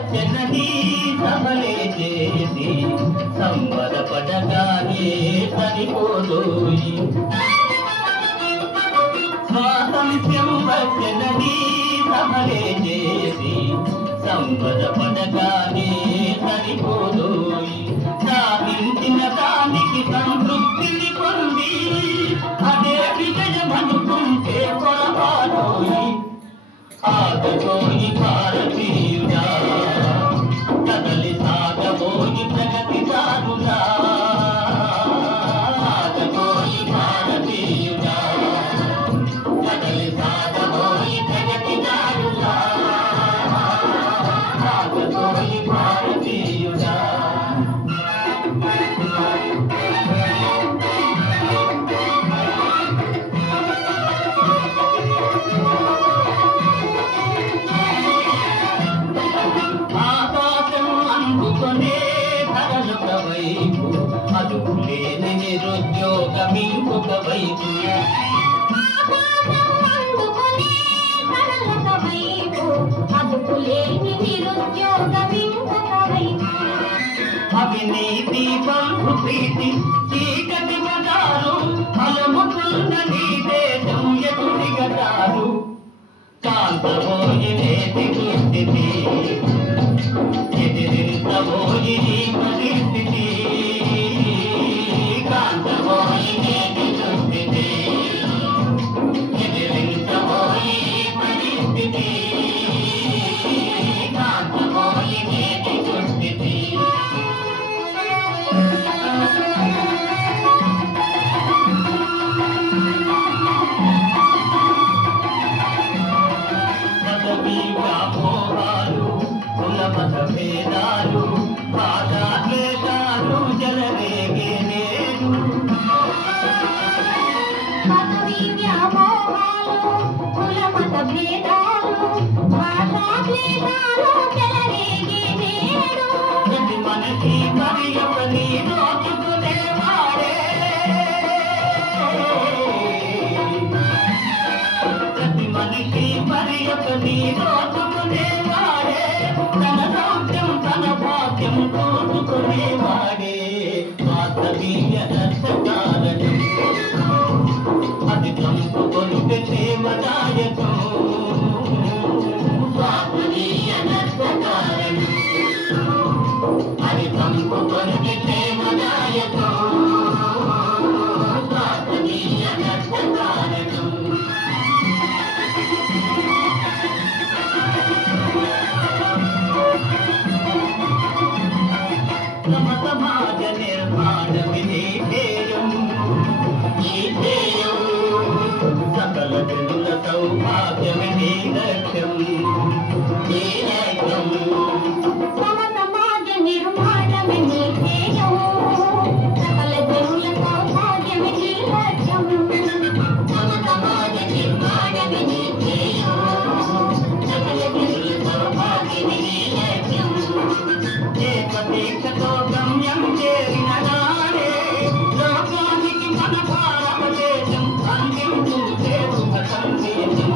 వచ్చనని సభలే చేసి సంబరపడగానే సరిపోదోయి. స్వాతంత్ర్యం వచ్చనని సభలే చేసి సంబరపడగానే సరిపోదోయి. సాధించిన దానికి సంతృప్తిని పొంది అదే విజయమనుకుంటే పొరపాటోయి. ఆగబోయి భారతీయుడా, కదలి సాగబోయి ప్రగతిదారుడా. ఆగబోయి భారతీయుడా, కదలి సాగబోయి ప్రగతిదారుడా. ఆగబోయి భారతీయుడా. అదుపులేని నిరుద్యోగం ఇంకొక వైపు. అవినీతి బంధు ప్రీతి చీకటి బజారు అలముకున్న నీ దేశం ఎదురిగటారు. కాంతబోయి నేటి దుస్థితి ఎదిరించబోయి నీ పరిస్థితి. కాంతబోయి నేటి దుస్థితి ఎదిరించబోయి నీ పరిస్థితి. కాంతబోయి నేటి దుస్థితి. పదవీ వ్యామోహాలు, కులమత భేదాలు, భాషాద్వేషాలు జలరేగే నేడు. పదవీ వ్యామోహాలు, కులమత భేదాలు, భాషాద్వేషాలు జలరేగే నేడు. ప్రతి మనిషి మరి ఒకని దోచుకునేవాడే. ప్రతి మనిషి మరి ఒకని దోచుకునేవాడే. తన సౌఖ్యం తన భాగ్యం దోచుకునేవాడే. ఆత్మీయ నష్టకారణం అది చంపుకొనుట క్షేమదాయకం. ఆత్మీయ నష్టకారణం అది చంపుకొనుట క్షేమదాయకం. ఆత్మీయ నష్టకారణం. తమ సమాజ నిర్మాణమే నీ ధ్యేయం. ఈ ధ్యేయం సకల జనుల సౌభాగ్యమే నీ లక్ష్యం. నీ లక్ష్యం తమ సమాజ నిర్మాణమే నీ ధ్యేయం. సకల జనుల సౌభాగ్యమే నీ లక్ష్యం. తమ సమాజ నిర్మాణమే నీ ధ్యేయం. సకల జనుల సౌభాగ్యమే నీ లక్ష్యం. ఏకదీక్షతో గమ్యం చేరిన నాడే లోకానికి మన భారతదేశం అందించే సుఖ సందేశం.